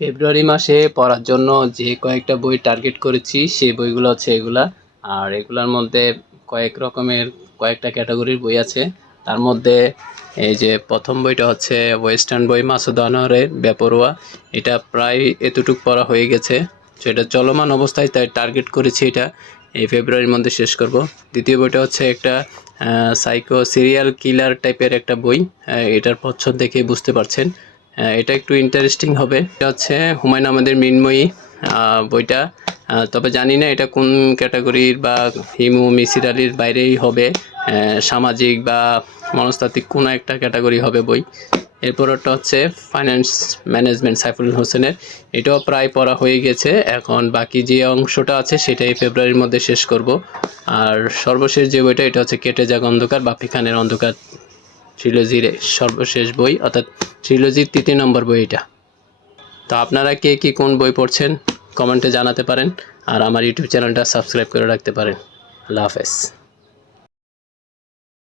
ফেব্রুয়ারি মাসে পড়ার জন্য যে কয়েকটা বই টার্গেট করেছি সেই বইগুলো হচ্ছে এগুলা। আর এগুলার মধ্যে কয়েক রকমের কয়েকটা ক্যাটাগরির বই আছে। তার মধ্যে এই যে প্রথম বইটা হচ্ছে ওয়েস্টার্ন বই মাসুদ আনোয়ারের বেপরোয়া। এটা প্রায় এতটুক পড়া হয়ে গেছে, তো এটা চলমান অবস্থায়, তাই টার্গেট করেছি এটা এই ফেব্রুয়ারির মধ্যে শেষ করব। দ্বিতীয় বইটা হচ্ছে একটা সাইকো সিরিয়াল কিলার টাইপের একটা বই। এটার প্রচ্ছদ দেখে বুঝতে পারছেন এটা একটু ইন্টারেস্টিং হবে। এটা হচ্ছে হুমায়ুন আহমেদের মৃন্ময়ী বইটা, তবে জানি না এটা কোন ক্যাটাগরির বা হিমু মিসির আলির বাইরেই হবে, সামাজিক বা মনস্তাত্ত্বিক কোনো একটা ক্যাটাগরি হবে বই। এরপর একটা হচ্ছে ফাইন্যান্স ম্যানেজমেন্ট সাইফুল হোসেনের, এটাও প্রায় পড়া হয়ে গেছে। এখন বাকি যে অংশটা আছে সেটাই ফেব্রুয়ারির মধ্যে শেষ করব। আর সর্বশেষ যে বইটা এটা হচ্ছে কেটে যাক অন্ধকার, বাপি খানের অন্ধকার ট্রিলজির সর্বশেষ বই, অর্থাৎ ট্রিলজির 3 নম্বর বই এটা। তো আপনারা কে কী কোন বই পড়ছেন কমেন্টে জানাতে পারেন, আর আমার ইউটিউব চ্যানেলটা সাবস্ক্রাইব করে রাখতে পারেন। আল্লাহ হাফেজ।